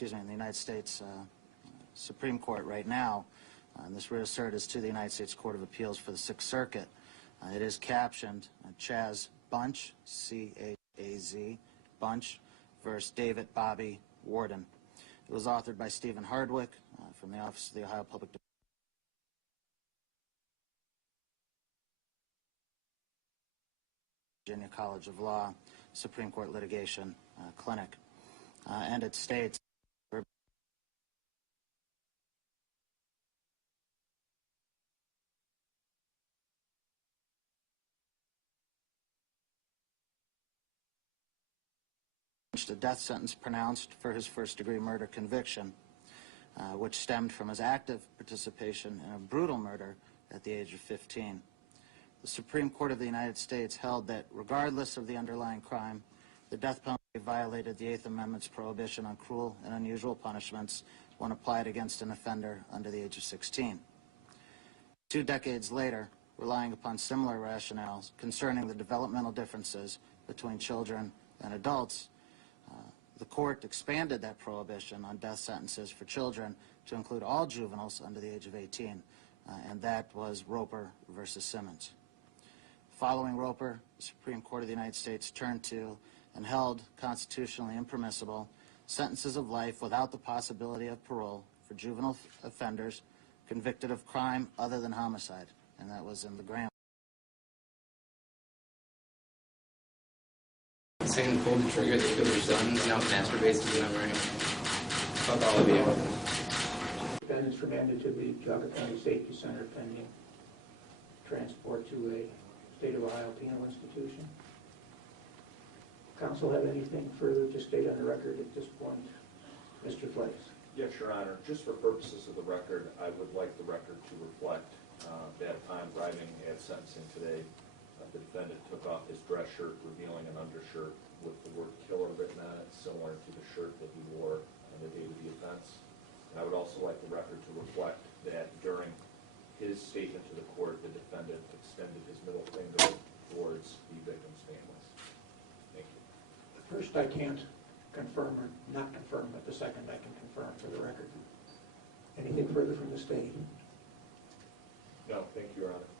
in the United States Supreme Court right now. And this writ of cert is to the United States Court of Appeals for the Sixth Circuit. It is captioned Chaz Bunch, C-A-Z, Bunch, versus David Bobby Warden. It was authored by Stephen Hardwick from the Office of the Ohio Public Virginia College of Law, Supreme Court Litigation Clinic. And it states, a death sentence pronounced for his first-degree murder conviction, which stemmed from his active participation in a brutal murder at the age of 15. The Supreme Court of the United States held that regardless of the underlying crime, the death penalty violated the Eighth Amendment's prohibition on cruel and unusual punishments when applied against an offender under the age of 16. 2 decades later, relying upon similar rationales concerning the developmental differences between children and adults, the court expanded that prohibition on death sentences for children to include all juveniles under the age of 18, and that was Roper versus Simmons. Following Roper, the Supreme Court of the United States turned to and held constitutionally impermissible sentences of life without the possibility of parole for juvenile offenders convicted of crime other than homicide, and that was in the Graham. Second pulled the trigger to kill your son, now masturbates to the memory. Fuck all of you. Defendants remanded to the Geauga County Safety Center pending transport to a state of Ohio penal institution. Counsel have anything further to state on the record at this point? Mr. Flakes. Yes, Your Honor. Just for purposes of the record, I would like the record to reflect that upon driving at sentencing today, the defendant took off his dress shirt, revealing an undershirt with the word killer written on it, similar to the shirt that he wore on the date of the offense. And I would also like the record to reflect that during his statement to the court, the defendant extended his middle finger towards the victim's families. Thank you. The first I can't confirm or not confirm, but the second I can confirm for the record. Anything further from the state? No, thank you, Your Honor.